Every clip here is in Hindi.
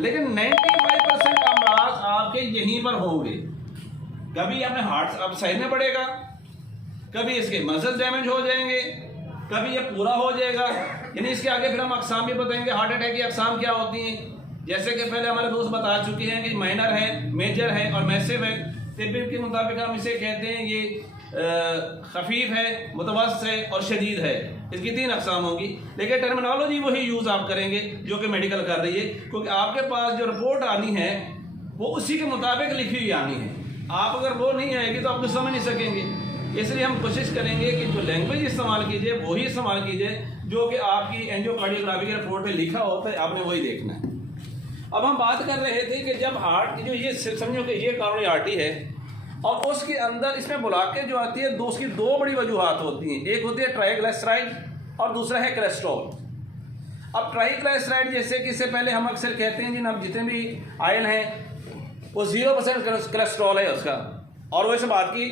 लेकिन 95% अमराज आपके यहीं पर होंगे। कभी अपने हार्ट अब सहने पड़ेगा, कभी इसके मसल डैमेज हो जाएंगे, कभी ये पूरा हो जाएगा। यानी इसके आगे फिर हम अकसाम भी बताएंगे, हार्ट अटैक की अकसाम क्या होती हैं। जैसे कि पहले हमारे दोस्त बता चुके हैं कि माइनर है, मेजर है और मैसिव है। तिब्बी के मुताबिक हम इसे कहते हैं ये खफीफ है, मुतवस्सित है और शदीद है। इसकी 3 अकसाम होंगी, लेकिन टर्मिनोलॉजी वही यूज़ आप करेंगे जो कि मेडिकल कर रही है, क्योंकि आपके पास जो रिपोर्ट आनी है वो उसी के मुताबिक लिखी हुई आनी है। आप अगर वो नहीं आएगी तो आप कुछ समझ नहीं सकेंगे। इसलिए हम कोशिश करेंगे कि जो लैंग्वेज इस्तेमाल कीजिए वही इस्तेमाल कीजिए जो कि आपकी एंजियोकार्डियोग्राफी के रिपोर्ट पे लिखा होता है, आपने वही देखना है। अब हम बात कर रहे थे कि जब हार्ट की जो ये समझो कि ये कॉरोनरी आर्टरी है और उसके अंदर इसमें ब्लॉकेज जो आती है, उसकी 2 बड़ी वजूहात होती हैं। एक होती है ट्राइग्लिसराइड और दूसरा है कोलेस्ट्रॉल। अब ट्राइग्लिसराइड जैसे कि इससे पहले हम अक्सर कहते हैं अब जितने भी आयल हैं वो 0% कोलेस्ट्रॉल है उसका, और वो इस बात की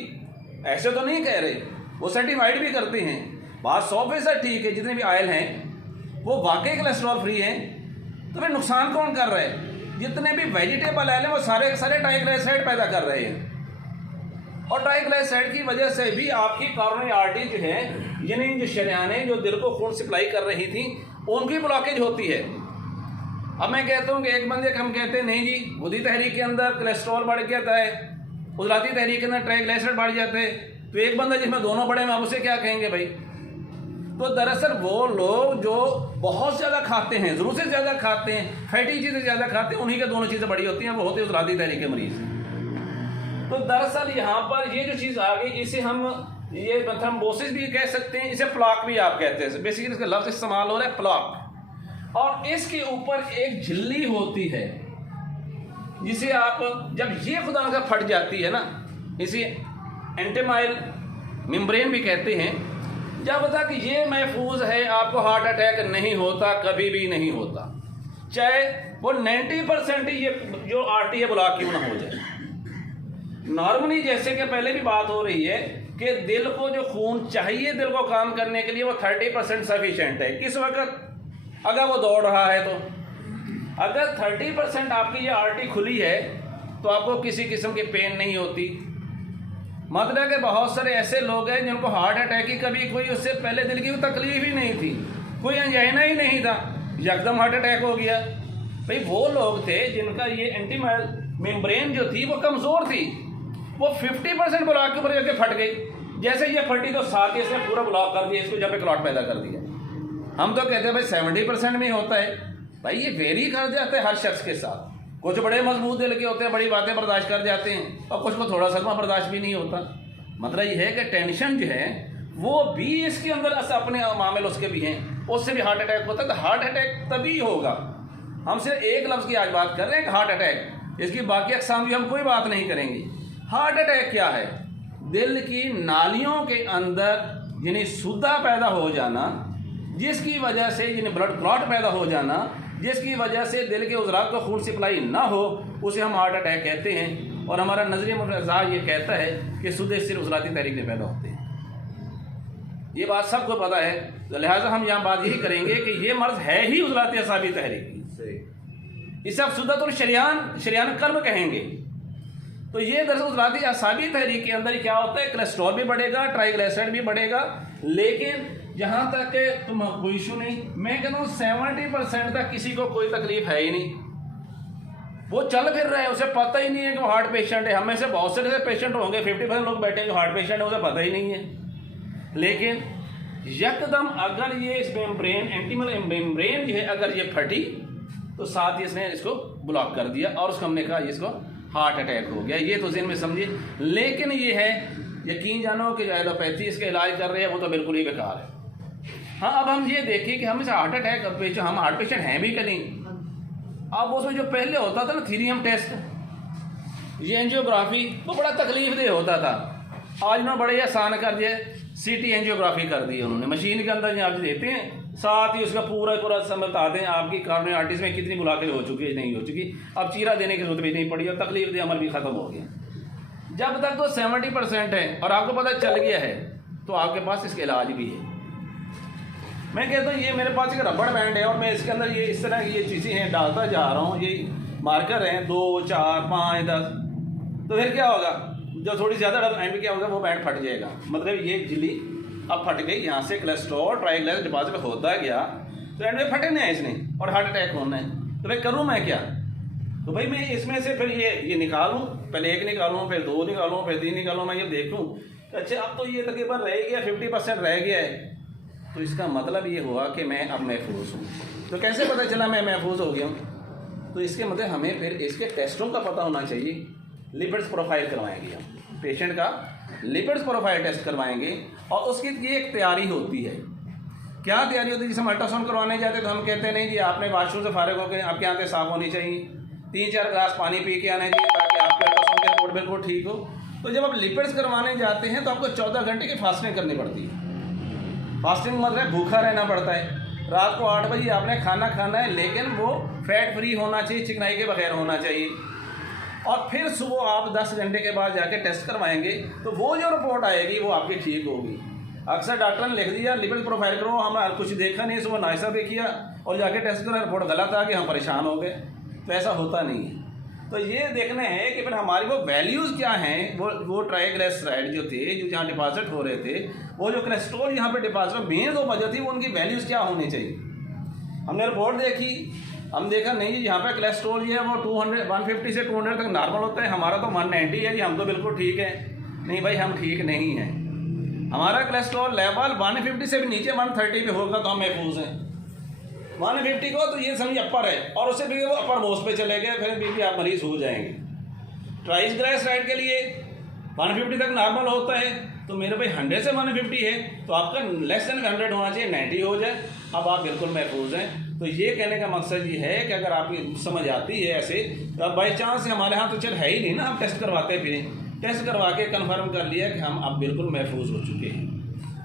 ऐसे तो नहीं कह रहे, वो सर्टिफाइड भी करते हैं। बात 100% ठीक है, जितने भी आयल हैं वो वाकई कोलेस्ट्रॉल फ्री हैं। तो फिर नुकसान कौन कर रहा है? जितने भी वेजिटेबल आयल हैं वो सारे सारे ट्राइग्लिसराइड पैदा कर रहे हैं, और ट्राइग्लिसराइड की वजह से भी आपकी कॉरोनरी आर्टरी जो है, यानी जो शरेयानें जो दिल को खून सप्लाई कर रही थी उनकी ब्लॉकेज होती है। अब मैं कहता हूँ कि एक बंदे हम कहते हैं नहीं जी बुद्धि तहरीक के अंदर कोलेस्ट्रॉल बढ़ जाता है, उजलाती तहरीक के अंदर ट्राइग्लिसराइड बढ़ जाते हैं, तो एक बंदा जिसमें दोनों बढ़े, आप उसे क्या कहेंगे भाई? तो दरअसल वो लोग जो बहुत ज़्यादा खाते हैं, ज़रूरत से ज़्यादा खाते हैं, फैटी चीज़ें ज़्यादा खाते हैं, उन्हीं के दोनों चीज़ें बड़ी होती हैं, वो होते हैं उजलाती तहरीक के मरीज़। तो दरअसल यहाँ पर ये जो चीज़ आ गई, इसे हम ये थ्रोम्बोसिस भी कह सकते हैं, इसे प्लाक भी आप कहते हैं। बेसिकली इसका लफ्ज़ इस्तेमाल हो रहा है प्लाक, और इसके ऊपर एक झिल्ली होती है जिसे आप जब ये खुदा का फट जाती है ना, इसे एंटेमाइल मेम्ब्रेन भी कहते हैं। जब बता कि ये महफूज है, आपको हार्ट अटैक नहीं होता, कभी भी नहीं होता, चाहे वो 90% ये जो आर्टरी है ब्लॉक क्यों ना हो जाए। नॉर्मली जैसे कि पहले भी बात हो रही है कि दिल को जो खून चाहिए दिल को काम करने के लिए वो 30% सफिशिएंट है। किस वक्त? अगर वो दौड़ रहा है तो अगर 30% आपकी ये आर्टरी खुली है तो आपको किसी किस्म की पेन नहीं होती। मतलब कि बहुत सारे ऐसे लोग हैं जिनको हार्ट अटैक की कभी कोई उससे पहले दिल की तकलीफ ही नहीं थी, कोई एंजाइना ही नहीं था, यकदम हार्ट अटैक हो गया। भाई वो लोग थे जिनका ये एंटीमाइल मेम्ब्रेन जो थी वो कमज़ोर थी, वो 50% ब्लॉक के ऊपर जाके फट गई। जैसे ये फटी तो साथ ही इसने पूरा ब्लॉक कर दिया, इसको जब पे क्लॉट पैदा कर दिया। हम तो कहते हैं भाई 70% में होता है। भाई ये वेरी कर जाता है हर शख्स के साथ। कुछ बड़े मजबूत दिल के होते हैं, बड़ी बातें बर्दाश्त कर जाते हैं, और कुछ को थोड़ा सदमा बर्दाश्त भी नहीं होता। मतलब ये है कि टेंशन जो है वो भी इसके अंदर अपने मामले उसके भी हैं, उससे भी हार्ट अटैक होता है। तो हार्ट अटैक तभी होगा। हम सिर्फ एक लफ्ज़ की आज बात कर रहे हैं कि हार्ट अटैक, इसकी बाकी अक़साम की हम कोई बात नहीं करेंगे। हार्ट अटैक क्या है? दिल की नालियों के अंदर यानी सूदा पैदा हो जाना, जिसकी वजह से यानी ब्लड क्लॉट पैदा हो जाना, जिसकी वजह से दिल के उज़रात को खून सप्लाई ना हो, उसे हम हार्ट अटैक कहते हैं। और हमारा नज़रिया मुफ़्ता ये कहता है कि सूदे सिर्फ उज़राती तहरीक में पैदा होते हैं। ये बात सबको पता है, तो लिहाजा हम यहाँ बात यही करेंगे कि ये मर्ज़ है ही उज़राती असाबी तहरीक, इसे आप सुद्दतुल शरियान कल्ब कहेंगे। तो ये दरअसल उज़राती असाबी तहरीक के अंदर क्या होता है, कोलेस्ट्रॉल भी बढ़ेगा, ट्राइग्लिसराइड भी बढ़ेगा, लेकिन जहाँ तक तुम कोई इशू नहीं, मैं कहता हूँ 70% तक किसी को कोई तकलीफ है ही नहीं। वो चल फिर रहा है, उसे पता ही नहीं है कि वो हार्ट पेशेंट है। हमें से बहुत से ऐसे पेशेंट होंगे, 50% लोग बैठे हैं जो हार्ट पेशेंट है, उसे पता ही नहीं है। लेकिन यकदम अगर ये इस मेम्ब्रेन एंटीमाइल मेम्ब्रेन जो है अगर ये फटी तो साथ ही इसने इसको ब्लॉक कर दिया, और उसको हमने कहा इसको हार्ट अटैक हो गया। ये तो ज़हन में समझिए। लेकिन ये है यकीन जानो कि जो एलोपैथी इसका इलाज कर रहे हैं वो तो बिल्कुल ही बेकार है। हाँ, अब हम ये देखिए कि हम इसे हार्ट अटैक हम हार्ट पेशेंट हैं भी कि नहीं। अब उसमें जो पहले होता था ना थीरियम टेस्ट, ये एंजियोग्राफी, वो बड़ा तकलीफदेह होता था। आज उन्होंने बड़े आसान कर दिए, सीटी एंजियोग्राफी कर दी उन्होंने। मशीन के अंदर आप देते हैं, साथ ही उसका पूरा समय बताते हैं आपकी कॉरोनरी आर्टरीज में कितनी ब्लॉकेज हो चुकी है, नहीं हो चुकी। अब चीरा देने की जरूरत भी नहीं पड़ी और तकलीफदेह अमल भी ख़त्म हो गया। जब तक तो 70% है और आपको पता चल गया है तो आपके पास इसका इलाज भी है। मैं कहता हूँ ये मेरे पास एक रबड़ बैंड है और मैं इसके अंदर ये इस तरह की ये चीज़ें हैं डालता जा रहा हूँ, ये मार्कर हैं 2 4 5 10, तो फिर क्या होगा, जो थोड़ी ज़्यादा डल एंड क्या होगा वो बैंड फट जाएगा। मतलब ये झिल्ली अब फट गई, यहाँ से कोलेस्ट्रॉल ट्राइग्लिसराइड डिपॉजिट होता गया तो एंड में फटे नहीं इसने और हार्ट अटैक होना है। तो भाई करूँ मैं क्या? तो भाई मैं इसमें से फिर ये निकालूँ, पहले 1 निकालूँ, फिर 2 निकालूँ, फिर 3 निकालूँ, मैं ये देखूँ अच्छा अब तो ये तकरीबन रह गया 50% रह गया है, तो इसका मतलब ये हुआ कि मैं अब महफूज हूँ। तो कैसे पता चला मैं महफूज हो गया हूँ? तो इसके मतलब हमें फिर इसके टेस्टों का पता होना चाहिए। लिपिड्स प्रोफाइल करवाएंगे हम, पेशेंट का लिपिड्स प्रोफाइल टेस्ट करवाएंगे और उसकी ये एक तैयारी होती है। क्या तैयारी होती है? जैसे हम अल्ट्रासाउंड करवाने जाते तो हम कहते हैं नहीं जी आपने वाशरूम से फारिग होकर आपके आंतें साफ होनी चाहिए, 3-4 ग्लास पानी पी के आना चाहिए ताकि आपके अल्ट्रासाउंड की रिपोर्ट बिल्कुल ठीक हो। तो जब आप लिपिड्स करवाने जाते हैं तो आपको 14 घंटे की फास्टिंग करनी पड़ती है। फास्टिंग मतलब भूखा रहना पड़ता है। रात को 8 बजे आपने खाना खाना है, लेकिन वो फैट फ्री होना चाहिए, चिकनाई के बगैर होना चाहिए। और फिर सुबह आप 10 घंटे के बाद जाके टेस्ट करवाएंगे तो वो जो रिपोर्ट आएगी वो आपकी ठीक होगी। अक्सर डॉक्टर ने लिख दिया लिपिड प्रोफाइल करो, हमने कुछ देखा नहीं, सुबह नाश्ता भी किया और जाके टेस्ट करा, रिपोर्ट गलत आ गई, हम परेशान हो गए। तो ऐसा होता नहीं है। तो ये देखना है कि फिर हमारी वो वैल्यूज़ क्या हैं, वो ट्राइग्लिसराइड जो थे जो जहाँ डिपॉजिट हो रहे थे, वो जो कोलेस्ट्रॉल यहाँ पे डिपॉजिट मेन जो वजह थी वो उनकी वैल्यूज़ क्या होनी चाहिए। हमने रिपोर्ट देखी, हम देखा नहीं जी यहाँ पे कोलेस्ट्रॉल ये है वो 150 से 200 तक नॉर्मल होता है, हमारा तो 190 है जी, हम तो बिल्कुल ठीक है। नहीं भाई हम ठीक नहीं हैं, हमारा कोलेस्ट्रॉल लेवल 150 से भी नीचे 130 पे होगा तो हम महफूज हैं। 150 को तो ये समझ अपर है और उससे भी वो अपर मोस्ट पे चले गए, फिर भी आप मरीज हो जाएंगे। ट्राइग्लिसराइड के लिए 150 तक नॉर्मल होता है, तो मेरे भाई 100 से 150 है तो आपका लेस देन 100 होना चाहिए, 90 हो जाए, अब आप बिल्कुल महफूज हैं। तो ये कहने का मकसद ये है कि अगर आपकी समझ आती है ऐसे, तो अब बाई चांस हमारे यहाँ तो चल है ही नहीं ना, हम टेस्ट करवाते फिरें, टेस्ट करवा के कन्फर्म कर लिया कि हम अब बिल्कुल महफूज हो चुके हैं।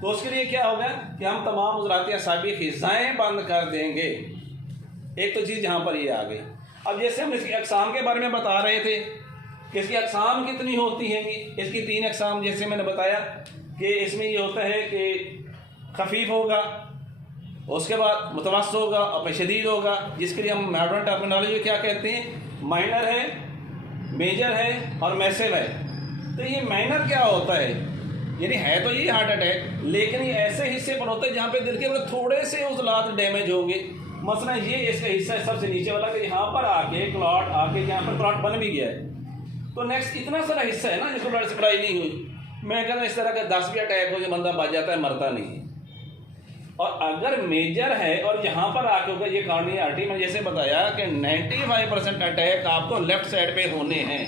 तो उसके लिए क्या होगा कि हम तमाम उज़राती असाबी ग़िज़ाएँ बंद कर देंगे। एक तो चीज़ यहाँ पर ये आ गई। अब जैसे हम इसकी अक़साम के बारे में बता रहे थे कि इसकी अक़साम कितनी होती हैं, इसकी 3 अक़साम जैसे मैंने बताया कि इसमें ये होता है कि खफीफ होगा, उसके बाद मुतवस्सित होगा और फिर शदीद होगा, जिसके लिए हम मॉडर्न टर्मिनोलॉजी क्या कहते हैं, माइनर है, मेजर है और मैसिव है। तो ये माइनर क्या होता है, यानी है तो ये हार्ट अटैक, लेकिन ये ऐसे हिस्से पर होता है जहाँ पे दिल के थोड़े से उज़लात डैमेज होंगे। मसला ये इसका हिस्सा है सबसे नीचे वाला कि यहाँ पर आके क्लॉट आके यहाँ पर क्लॉट बन भी गया है, तो नेक्स्ट इतना सारा हिस्सा है ना जिसको ब्लड सप्लाई नहीं हुई। मैं कहता हूँ इस तरह का 10 भी अटैक हो जो बंदा बच जाता है, मरता नहीं है। और अगर मेजर है और यहाँ पर आके होगा ये कॉर्निया आर्टरी, मैंने जैसे बताया कि 95% अटैक आपको लेफ्ट साइड पे होने हैं।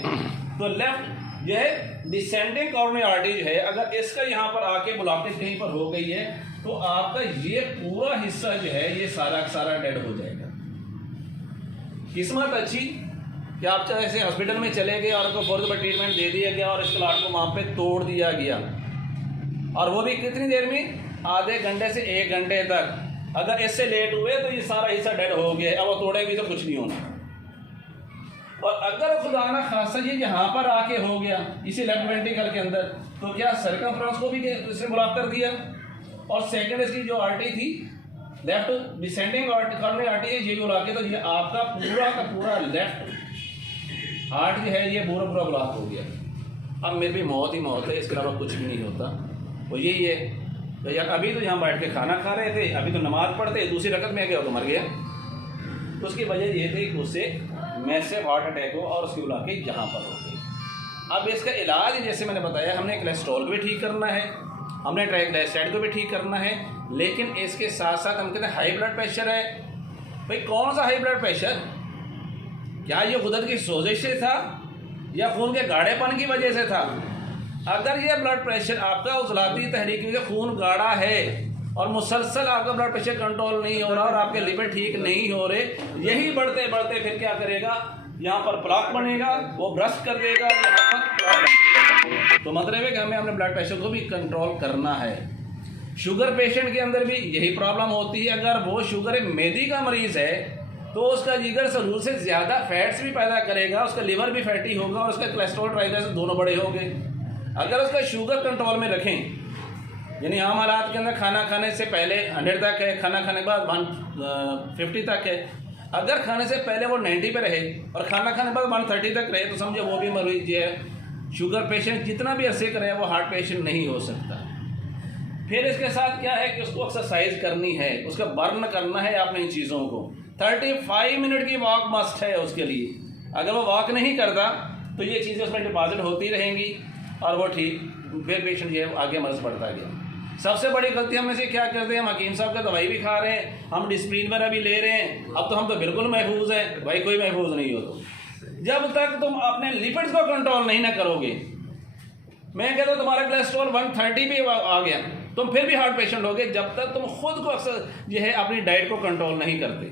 तो लेफ्ट जो है डिसेंडिंग कॉर्निया आर्टरी जो है, अगर इसका यहाँ पर आके ब्लॉकेज कहीं पर हो गई है तो आपका ये पूरा हिस्सा जो है ये सारा का सारा डेड हो जाएगा। किस्मत अच्छी कि आप चाहे ऐसे हॉस्पिटल में चले गए और आपको फॉर ट्रीटमेंट दे दिया गया और इस क्लॉट को वहाँ पे तोड़ दिया गया, और वो भी कितनी देर में, आधे घंटे से 1 घंटे तक। अगर इससे लेट हुए तो ये सारा हिस्सा डेड हो गया, अब वो तोड़ेगी तो कुछ नहीं होना। और अगर खुदा ना खासा ये यहाँ पर आके हो गया इसी लेफ्ट वेंट्रिकल के अंदर, तो क्या सर्कमफ्रेंस को भी इसने ब्लॉक कर दिया। और सेकंड इसकी जो आर्टरी थी लेफ्ट डिसेंडिंग कॉर्निया आर्टरी है, ये ब्लॉक है, तो ये आपका पूरा का पूरा लेफ्ट हार्ट जो है ये पूरा ब्लॉक हो गया। अब मेरे भी मौत ही मौत है, इसके अलावा कुछ भी नहीं होता। वो यही है। तो यार अभी तो यहाँ बैठ के खाना खा रहे थे, अभी तो नमाज पढ़ते, दूसरी रकत में गया तो मर गया। तो उसकी वजह ये थी कि उससे मैसिव हार्ट अटैक हो और उसकी ब्लॉक यहाँ पर हो गई। अब इसका इलाज जैसे मैंने बताया, हमने कोलेस्ट्रॉल को भी ठीक करना है, हमने ट्राइग्लिसराइड को भी ठीक करना है, लेकिन इसके साथ साथ हम कहते हैं हाई ब्लड प्रेशर है। भाई कौन सा हाई ब्लड प्रेशर, क्या ये गुदत की सोजिश से था या खून के गाढ़ेपन की वजह से था? अगर ये ब्लड प्रेशर आपका उज़लाती तहरीक में खून गाढ़ा है और मुसलसल आपका ब्लड प्रेशर कंट्रोल नहीं हो रहा और आपके लिवर ठीक नहीं हो रहे, यही बढ़ते बढ़ते फिर क्या करेगा, यहाँ पर प्लाक बनेगा, वो ब्रश कर देगा, यहाँ पर। तो मतलब है कि हमें अपने ब्लड प्रेशर को भी कंट्रोल करना है। शुगर पेशेंट के अंदर भी यही प्रॉब्लम होती है। अगर वो शुगर मेदी का मरीज़ है तो उसका जिगर ज़रूर से ज़्यादा फैट्स भी पैदा करेगा, उसका लिवर भी फैटी होगा और उसका कोलेस्ट्रॉल ट्राइग्लिसराइड दोनों बड़े होंगे। अगर उसका शुगर कंट्रोल में रखें, यानी आम हालात के अंदर खाना खाने से पहले 100 तक है, खाना खाने के बाद 150 तक है। अगर खाने से पहले वो 90 पे रहे और खाना खाने के बाद 130 तक रहे तो समझो वो भी मरीज जो है शुगर पेशेंट जितना भी अरसे करे वो हार्ट पेशेंट नहीं हो सकता। फिर इसके साथ क्या है कि उसको एक्सरसाइज करनी है, उसका बर्न करना है आपने इन चीज़ों को। 35 मिनट की वॉक मस्ट है उसके लिए। अगर वो वॉक नहीं करता तो ये चीज़ें उसमें डिपॉजिट होती रहेंगी और वो ठीक फिर पेशेंट जो है आगे मर्ज बढ़ता गया। सबसे बड़ी गलती हम में से क्या करते हैं, हम हकीम साहब का दवाई भी खा रहे हैं, हम डिस्प्लिन वगैरह भी ले रहे हैं, अब तो हम तो बिल्कुल महफूज हैं। भाई कोई महफूज नहीं हो तो जब तक तुम अपने लिपिड्स को कंट्रोल नहीं ना करोगे। मैं कहता हूँ तुम्हारा कोलेस्ट्रॉल 130 पे आ गया तुम फिर भी हार्ट पेशेंट होगे जब तक तुम खुद को अक्सर जो है अपनी डाइट को कंट्रोल नहीं करते।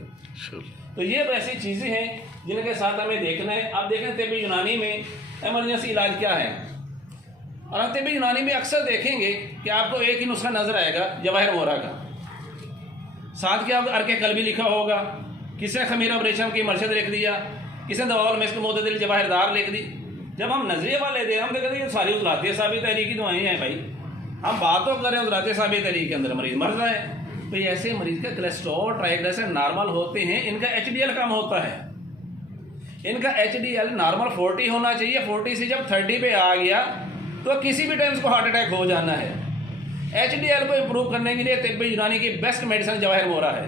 तो ये ऐसी चीज़ें हैं जिनके साथ हमें देखना है। अब देखें तिब्बी यूनानी में एमरजेंसी इलाज क्या है, और हम तिब्बी यूनानी में अक्सर देखेंगे कि आपको एक ही नुस्खा नजर आएगा जवाहिर मोहरा का, साथ क्या अर्के कल्बी लिखा होगा, किसी ने खमीर ऑपरेशन की मरशद लिख दिया, किसी ने दवाउल मिस्क मोतदिल जवाहिरदार लिख दी। जब हम नजरिए वाले दे हम तो कहते हैं ये सारी उजलाती साबित तहरीक की दवाएँ हैं भाई, हम बात तो करें उजलाती साबित तहरीक के अंदर मरीज मर रहा है। तो ऐसे मरीज का कोलेस्ट्रॉल ट्राइग्लिसराइड नॉर्मल होते हैं, इनका HDL कम होता है। इनका HDL नॉर्मल 40 होना चाहिए, 40 से जब 30 पे आ गया तो किसी भी टाइम उसको हार्ट अटैक हो जाना है। HDL को इम्प्रूव करने के लिए तिब्बी यूनानी की बेस्ट मेडिसिन जवाहिर मोहरा है।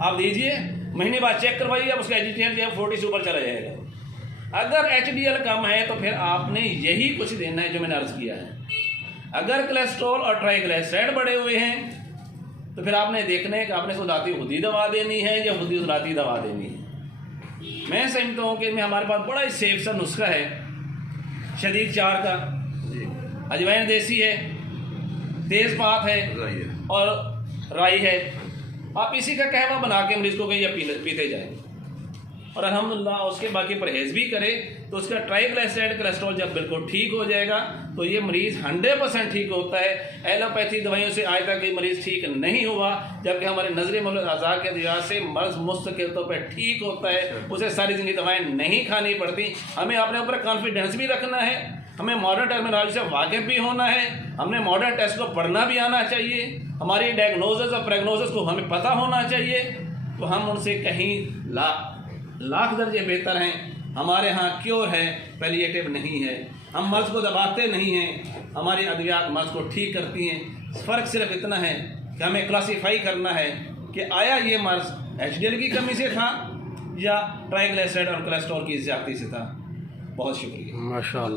आप दीजिए, महीने बाद चेक करवाइए, अब उसका HDL जो है 40 से ऊपर चला जाएगा। अगर HDL कम है तो फिर आपने यही कुछ देना है जो मैंने अर्ज किया है। अगर कोलेस्ट्रॉल और ट्राइग्लिसराइड बढ़े हुए हैं तो फिर आपने देखना है कि आपने उजलाती खुदी दवा देनी है या खुदी उजलाती दवा देनी है। मैं समझता हूँ कि हमारे पास बड़ा ही सेफ सा नुस्खा है शदीद चार का, अजवाइन देसी है, तेज़पात है और राई है। आप इसी का कहवा बना के मरीज़ को कहीं पीते जाएँ और अल्हम्दुलिल्लाह उसके बाकी परहेज़ भी करें तो उसका ट्राइग्लिसराइड कोलेस्ट्रॉल जब बिल्कुल ठीक हो जाएगा तो ये मरीज़ 100% ठीक होता है। एलोपैथी दवाइयों से आज तक ये मरीज़ ठीक नहीं हुआ, जबकि हमारे नजर मौलूद अज़ा के अद्वियात से मर्ज मुस्तकिल तौर पर ठीक होता है। उसे सारी ज़िंदगी दवाएँ नहीं खानी पड़ती। हमें अपने ऊपर कॉन्फिडेंस भी रखना है, हमें मॉडर्न टर्मिनोलॉजी से वाकिफ़ भी होना है, हमने मॉडर्न टेस्ट को पढ़ना भी आना चाहिए, हमारी डायग्नोसिस और प्रेगनोसिस को हमें पता होना चाहिए। तो हम उनसे कहीं लाख दर्जे बेहतर हैं। हमारे यहाँ क्योर है, पैलिएटिव नहीं है। हम मर्ज को दबाते नहीं हैं, हमारी अद्वियात मर्ज को ठीक करती हैं। फ़र्क सिर्फ इतना है कि हमें क्लासीफाई करना है कि आया ये मर्ज HDL की कमी से था या ट्राइग्लिसराइड और कोलेस्ट्रॉल की ज़्यादती से था। बहुत शुक्रिया। माशाअल्लाह।